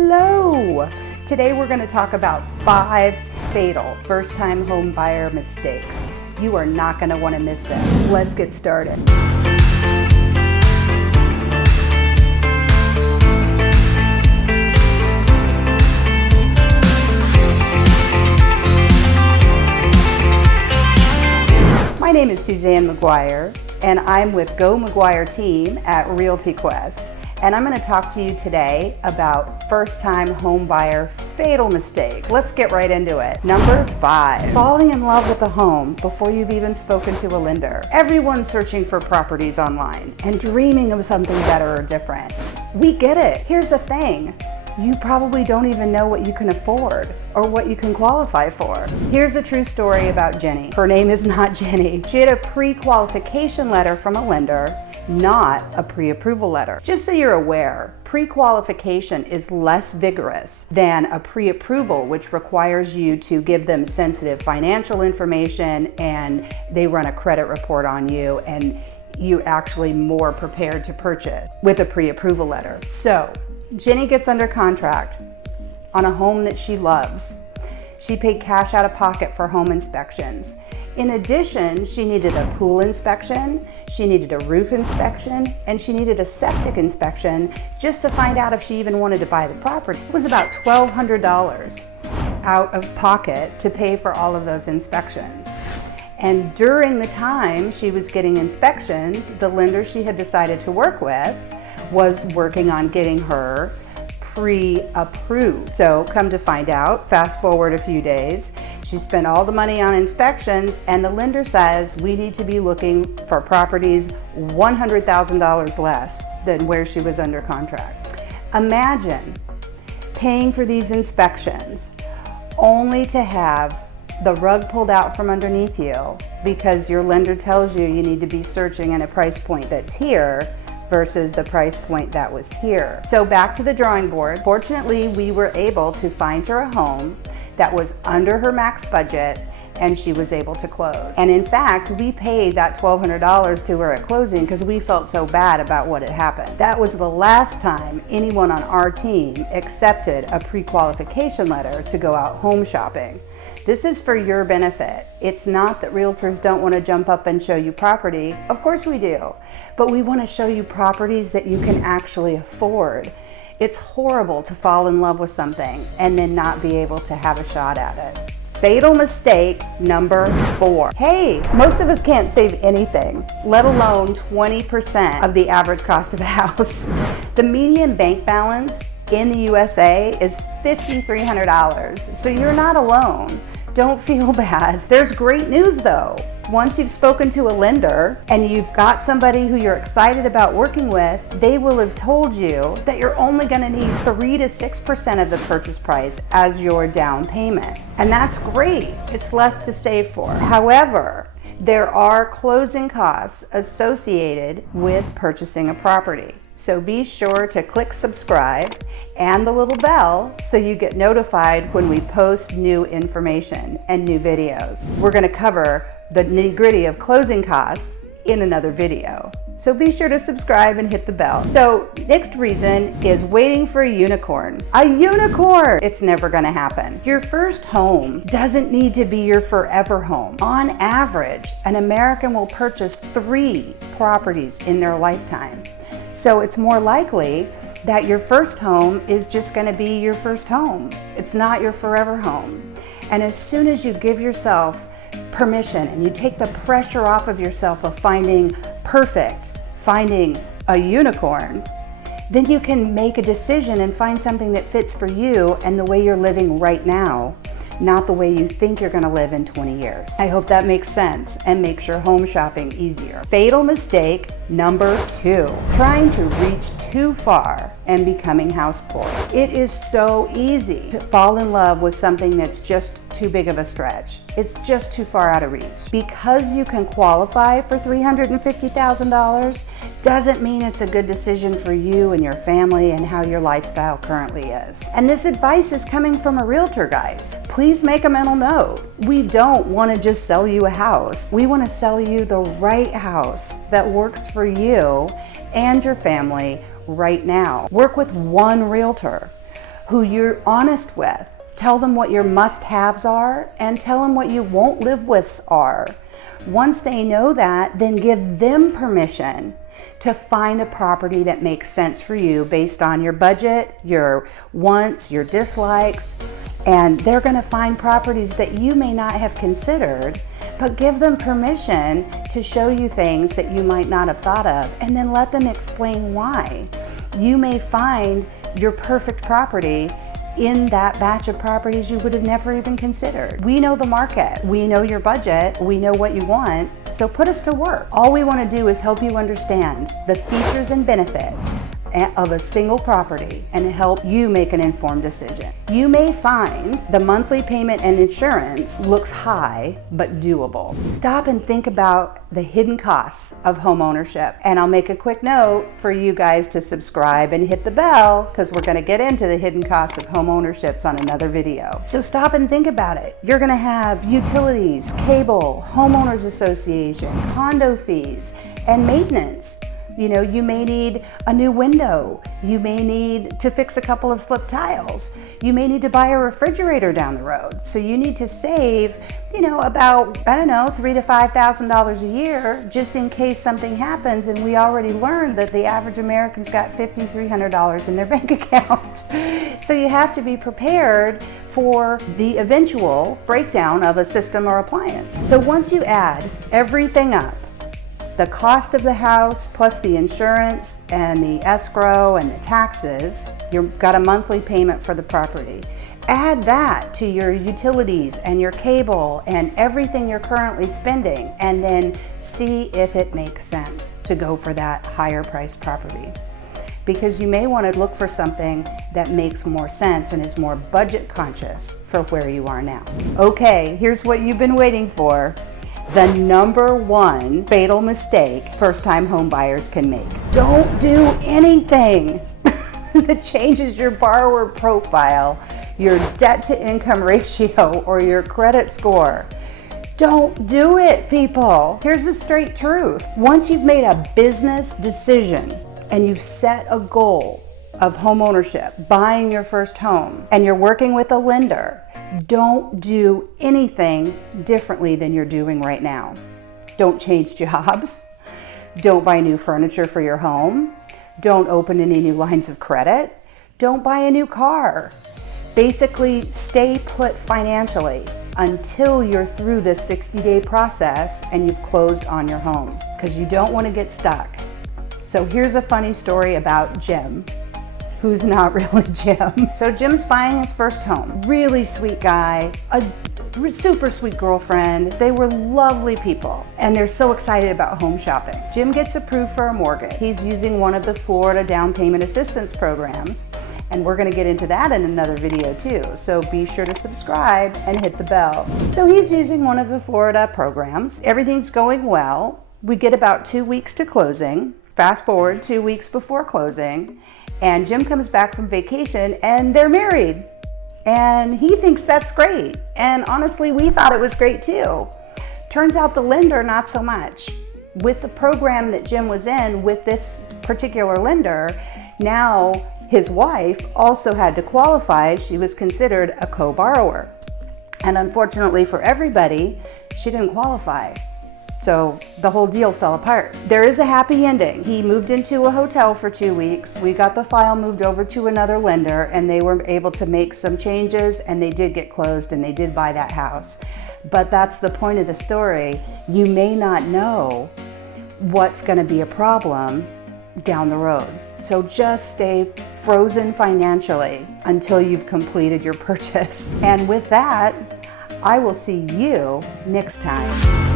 Hello! Today we're going to talk about 5 fatal first-time home buyer mistakes. You are not going to want to miss them. Let's get started. My name is Suzanne McGuire, and I'm with Go McGuire team at Realty Quest. And I'm going to talk to you today about first-time home buyer fatal mistakes. Let's get right into it. Number 5, falling in love with a home before you've even spoken to a lender. Everyone's searching for properties online and dreaming of something better or different. We get it. Here's the thing. You probably don't even know what you can afford or what you can qualify for. Here's a true story about Jenny. Her name is not Jenny. She had a pre-qualification letter from a lender, not a pre-approval letter. Just so you're aware, pre-qualification is less vigorous than a pre-approval, which requires you to give them sensitive financial information and they run a credit report on you and you actually more prepared to purchase with a pre-approval letter. So Jenny gets under contract on a home that she loves. She paid cash out of pocket for home inspections. In addition, she needed a pool inspection, she needed a roof inspection, and she needed a septic inspection just to find out if she even wanted to buy the property. It was about $1,200 out of pocket to pay for all of those inspections. And during the time she was getting inspections, the lender she had decided to work with was working on getting her pre-approved. So come to find out, fast forward a few days, she spent all the money on inspections and the lender says we need to be looking for properties $100,000 less than where she was under contract. Imagine paying for these inspections only to have the rug pulled out from underneath you because your lender tells you you need to be searching at a price point that's here versus the price point that was here. So back to the drawing board. Fortunately, we were able to find her a home that was under her max budget and she was able to close. And in fact, we paid that $1,200 to her at closing because we felt so bad about what had happened. That was the last time anyone on our team accepted a pre-qualification letter to go out home shopping. This is for your benefit. It's not that realtors don't want to jump up and show you property. Of course we do, but we want to show you properties that you can actually afford. It's horrible to fall in love with something and then not be able to have a shot at it. Fatal mistake number 4. Hey, most of us can't save anything, let alone 20% of the average cost of a house. The median bank balance in the USA is $5,300, so you're not alone. Don't feel bad. There's great news though. Once you've spoken to a lender and you've got somebody who you're excited about working with, they will have told you that you're only going to need 3 to 6% of the purchase price as your down payment. And that's great. It's less to save for. However, there are closing costs associated with purchasing a property. So be sure to click subscribe and the little bell so you get notified when we post new information and new videos. We're going to cover the nitty-gritty of closing costs in another video. So be sure to subscribe and hit the bell. So next reason is waiting for a unicorn. A unicorn! It's never gonna happen. Your first home doesn't need to be your forever home. On average, an American will purchase 3 properties in their lifetime. So it's more likely that your first home is just gonna be your first home. It's not your forever home. And as soon as you give yourself permission and you take the pressure off of yourself of finding perfect, finding a unicorn, then you can make a decision and find something that fits for you and the way you're living right now, not the way you think you're gonna live in 20 years. I hope that makes sense and makes your home shopping easier. Fatal mistake number 2, trying to reach too far and becoming house poor. It is so easy to fall in love with something that's just too big of a stretch. It's just too far out of reach. Because you can qualify for $350,000 doesn't mean it's a good decision for you and your family and how your lifestyle currently is. And this advice is coming from a realtor, guys. Please make a mental note. We don't want to just sell you a house. We want to sell you the right house that works for you and your family right now. Work with one realtor who you're honest with. Tell them what your must-haves are and tell them what you won't live with are. Once they know that, then give them permission to find a property that makes sense for you based on your budget, your wants, your dislikes, and they're going to find properties that you may not have considered, but give them permission to show you things that you might not have thought of, and then let them explain why. You may find your perfect property in that batch of properties you would have never even considered. We know the market, we know your budget, we know what you want, so put us to work. All we want to do is help you understand the features and benefits of a single property and help you make an informed decision. You may find the monthly payment and insurance looks high, but doable. Stop and think about the hidden costs of home ownership. And I'll make a quick note for you guys to subscribe and hit the bell because we're going to get into the hidden costs of home ownerships on another video. So stop and think about it. You're going to have utilities, cable, homeowners association, condo fees, and maintenance. You know, you may need a new window. You may need to fix a couple of slip tiles. You may need to buy a refrigerator down the road. So you need to save, you know, about, $3,000 to $5,000 a year just in case something happens. And we already learned that the average American's got $5,300 in their bank account. So you have to be prepared for the eventual breakdown of a system or appliance. So once you add everything up, the cost of the house plus the insurance and the escrow and the taxes, you've got a monthly payment for the property. Add that to your utilities and your cable and everything you're currently spending, and then see if it makes sense to go for that higher priced property. Because you may want to look for something that makes more sense and is more budget conscious for where you are now. Okay, here's what you've been waiting for. The number one fatal mistake first-time home buyers can make. Don't do anything that changes your borrower profile, your debt-to-income ratio, or your credit score. Don't do it, people. Here's the straight truth. Once you've made a business decision and you've set a goal of home ownership, buying your first home, and you're working with a lender, don't do anything differently than you're doing right now. Don't change jobs. Don't buy new furniture for your home. Don't open any new lines of credit. Don't buy a new car. Basically, stay put financially until you're through this 60-day process and you've closed on your home, because you don't want to get stuck. So here's a funny story about Jim, who's not really Jim. So Jim's buying his first home. Really sweet guy, a super sweet girlfriend. They were lovely people, and they're so excited about home shopping. Jim gets approved for a mortgage. He's using one of the Florida down payment assistance programs, and we're gonna get into that in another video too. So be sure to subscribe and hit the bell. So he's using one of the Florida programs. Everything's going well. We get about 2 weeks to closing. Fast forward 2 weeks before closing, and Jim comes back from vacation and they're married. And he thinks that's great. And honestly, we thought it was great too. Turns out the lender, not so much. With the program that Jim was in with this particular lender, now his wife also had to qualify. She was considered a co-borrower. And unfortunately for everybody, she didn't qualify. So the whole deal fell apart. There is a happy ending. He moved into a hotel for 2 weeks. We got the file moved over to another lender, and they were able to make some changes, and they did get closed, and they did buy that house. But that's the point of the story. You may not know what's going to be a problem down the road. So just stay frozen financially until you've completed your purchase. And with that, I will see you next time.